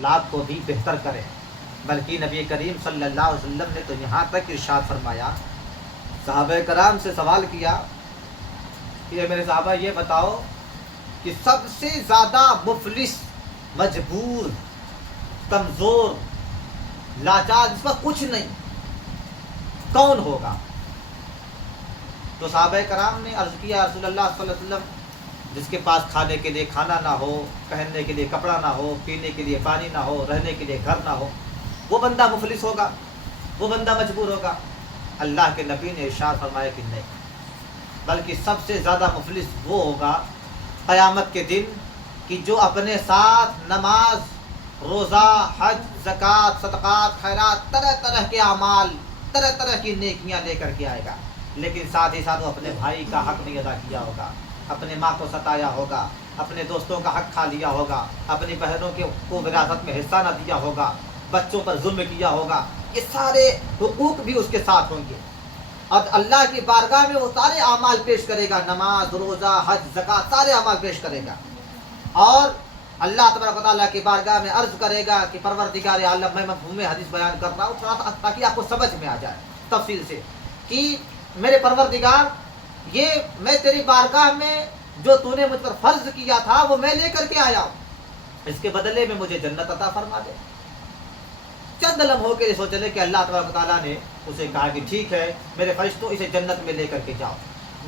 اخلاق کو بھی بہتر کریں. بلکہ نبی کریم صلی اللہ علیہ وسلم نے تو یہاں تک ارشاد فرمایا، صحابہ کرام سے سوال کیا کہ میرے صحابہ یہ بتاؤ کہ سب سے زیادہ مفلس، مجبور، کمزور، لاچار، جس کا کچھ نہیں، کون ہوگا؟ تو صحابہ کرام نے عرض کیا رسول اللہ صلی اللہ علیہ وسلم، جس کے پاس کھانے کے لیے کھانا نہ ہو، پہننے کے لیے کپڑا نہ ہو، پینے کے لیے پانی نہ ہو، رہنے کے لیے گھر نہ ہو، وہ بندہ مفلس ہوگا، وہ بندہ مجبور ہوگا. اللہ کے نبی نے ارشاد فرمایا کہ نہیں، بلکہ سب سے زیادہ مفلس وہ ہوگا قیامت کے دن کہ جو اپنے ساتھ نماز، روزہ، حج، زکوٰۃ، صدقات، خیرات، طرح طرح کے اعمال، طرح طرح کی نیکیاں لے کر کے آئے گا، لیکن ساتھ ہی ساتھ وہ اپنے بھائی کا حق نہیں ادا کیا ہوگا، اپنے ماں کو ستایا ہوگا، اپنے دوستوں کا حق کھا لیا ہوگا، اپنی بہنوں کو وراثت میں حصہ نہ دیا ہوگا، بچوں پر ظلم کیا ہوگا. یہ سارے حقوق بھی اس کے ساتھ ہوں گے، اور اللہ کی بارگاہ میں وہ سارے اعمال پیش کرے گا، نماز، روزہ، حج، زکوٰۃ، سارے اعمال پیش کرے گا، اور اللہ تبارک و تعالیٰ کی بارگاہ میں عرض کرے گا کہ پروردگار عالم، میں مفہوم حدیث بیان کر رہا ہوں تھوڑا سا تاکہ آپ کو سمجھ میں آ جائے تفصیل سے، کہ میرے پروردگار، یہ میں تیری بارگاہ میں جو تو نے مجھ پر فرض کیا تھا وہ میں لے کر کے آیا ہوں، اس کے بدلے میں مجھے جنت عطا فرما دے. چند لمحوں کے لیے سوچ لے کہ اللہ تبارک و تعالیٰ نے اسے کہا کہ ٹھیک ہے میرے فرشتوں، اسے جنت میں لے کر کے جاؤ.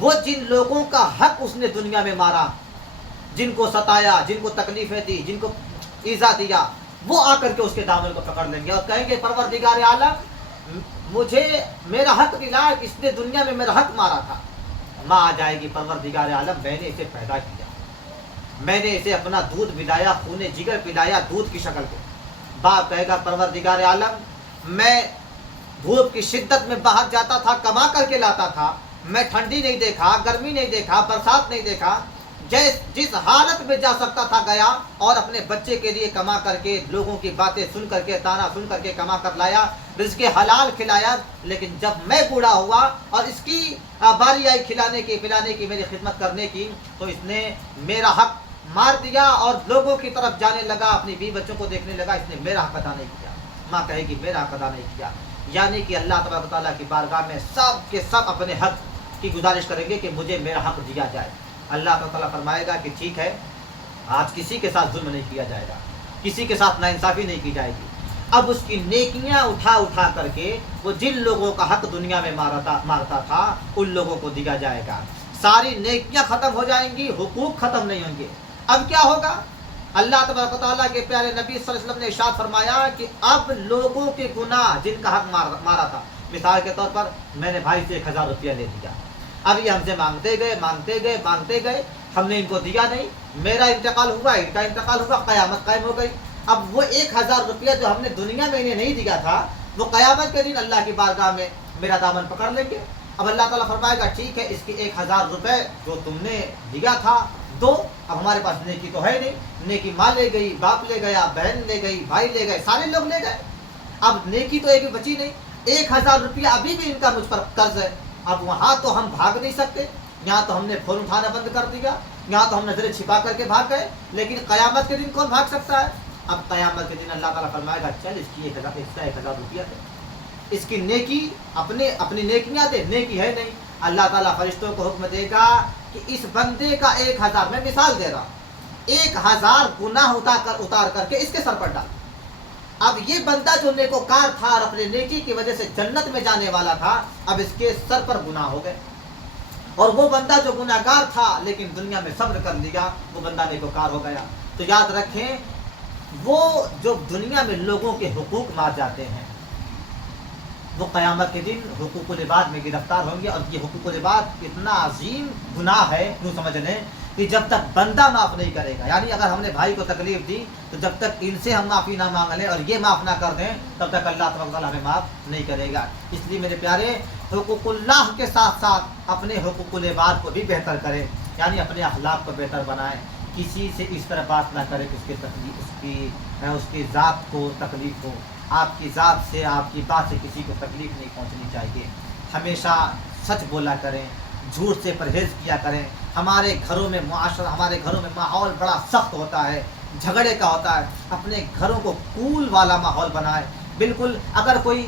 وہ جن لوگوں کا حق اس نے دنیا میں مارا، جن کو ستایا، جن کو تکلیفیں دی، جن کو ایذا دیا، وہ آ کر کے اس کے دامن کو پکڑ لیں گے اور کہیں گے پروردگار عالم، مجھے میرا حق دلا، اس نے دنیا میں میرا حق مارا تھا. ماں آ جائے گی، پروردگار عالم، میں نے اسے پیدا کیا، میں نے اسے اپنا دودھ پلایا، خون جگر پلایا دودھ کی شکل پہ. باپ کہے گا پروردگار عالم، میں دھوپ کی شدت میں باہر جاتا تھا، کما کر کے لاتا تھا، میں ٹھنڈی نہیں دیکھا، گرمی نہیں دیکھا، برسات نہیں دیکھا، جس حالت میں جا سکتا تھا گیا، اور اپنے بچے کے لیے کما کر کے، لوگوں کی باتیں سن کر کے، تانا سن کر کے کما کر لایا، رزق حلال کھلایا. لیکن جب میں بوڑھا ہوا اور اس کی باری آئی کھلانے کی، پلانے کی، میری خدمت کرنے کی، تو اس نے میرا حق مار دیا اور لوگوں کی طرف جانے لگا، اپنی بیوی بچوں کو دیکھنے لگا، اس نے میرا حق ادا نہیں کیا. ماں کہے گی میرا حق ادا نہیں کیا. یعنی کہ اللہ تبارک و تعالیٰ کی بارگاہ میں سب کے سب اپنے حق کی گزارش کریں گے کہ مجھے میرا حق دیا جائے. اللہ تعالیٰ فرمائے گا کہ ٹھیک ہے، آج کسی کے ساتھ ظلم نہیں کیا جائے گا، کسی کے ساتھ ناانصافی نہیں کی جائے گی. اب اس کی نیکیاں اٹھا اٹھا کر کے وہ جن لوگوں کا حق دنیا میں مارتا تھا ان لوگوں کو دیا جائے گا. ساری نیکیاں ختم ہو جائیں گی، حقوق ختم نہیں ہوں گے. اب کیا ہوگا؟ اللہ تبارک و تعالیٰ کے پیارے نبی صلی اللہ علیہ وسلم نے ارشاد فرمایا کہ اب لوگوں کے گناہ جن کا حق مارا تھا، مثال کے طور پر میں نے بھائی سے 1000 روپیہ لے لیا، اب یہ ہم سے مانگتے گئے، ہم نے ان کو دیا نہیں، میرا انتقال ہوا، ان کا انتقال ہوا، قیامت قائم ہو گئی. اب وہ 1000 روپیہ جو ہم نے دنیا میں انہیں نہیں دیا تھا، وہ قیامت کے دن اللہ کی بارگاہ میں میرا دامن پکڑ لیں گے. اب اللہ تعالیٰ فرمائے گا ٹھیک ہے، اس کی 1000 روپے جو تم نے دیا تھا دو. اب ہمارے پاس نیکی تو ہے نہیں، نیکی ماں لے گئی، باپ لے گیا، بہن لے گئی، بھائی لے گئے، سارے لوگ لے گئے. اب نیکی تو ایک بھی بچی نہیں. 1000 روپیہ ابھی بھی ان کا مجھ پر قرض ہے. اب وہاں تو ہم بھاگ نہیں سکتے، یہاں تو ہم نے فون اٹھانا بند کر دیا، یہاں تو ہم نظریں چھپا کر کے بھاگ گئے، لیکن قیامت کے دن کون بھاگ سکتا ہے؟ اب قیامت کے دن اللہ تعالیٰ فرمائے گا چل اس کی 1000 روپیہ دے، اس کی نیکی اپنی نیکیاں دے. نیکی ہے نہیں. اللہ تعالیٰ فرشتوں کو حکم دے گا کہ اس بندے کا 1000، میں مثال دے رہا ہوں، 1000 گناہ اتار کر کے اس کے سر پر ڈال. اب یہ بندہ جو نیکوکار تھا اور اپنے نیکی کی وجہ سے جنت میں جانے والا تھا، اب اس کے سر پر گناہ ہو گئے. اور وہ بندہ جو گناہگار تھا لیکن دنیا میں صبر کر لیا، وہ بندہ نیکوکار ہو گیا. تو یاد رکھیں، وہ جو دنیا میں لوگوں کے حقوق مار جاتے ہیں، وہ قیامت کے دن حقوق العباد میں گرفتار ہوں گے. اور یہ حقوق العباد اتنا عظیم گناہ ہے، یوں سمجھ لیں کہ جب تک بندہ معاف نہیں کرے گا، یعنی اگر ہم نے بھائی کو تکلیف دی تو جب تک ان سے ہم معافی نہ مانگ لیں اور یہ معاف نہ کر دیں، تب تک اللہ تبارک و تعالیٰ ہمیں معاف نہیں کرے گا. اس لیے میرے پیارے، حقوق اللہ کے ساتھ ساتھ اپنے حقوق العباد کو بھی بہتر کریں، یعنی اپنے اخلاق کو بہتر بنائیں. کسی سے اس طرح بات نہ کرے کہ اس کی ذات کو تکلیف ہو. آپ کی ذات سے، آپ کی بات سے کسی کو تکلیف نہیں پہنچنی چاہیے. ہمیشہ سچ بولا کریں، جھوٹ سے پرہیز کیا کریں. ہمارے گھروں میں معاشرہ، ہمارے گھروں میں ماحول بڑا سخت ہوتا ہے. جھگڑے کا ہوتا ہے، اپنے گھروں کو کول والا ماحول بنائے. بالکل اگر کوئی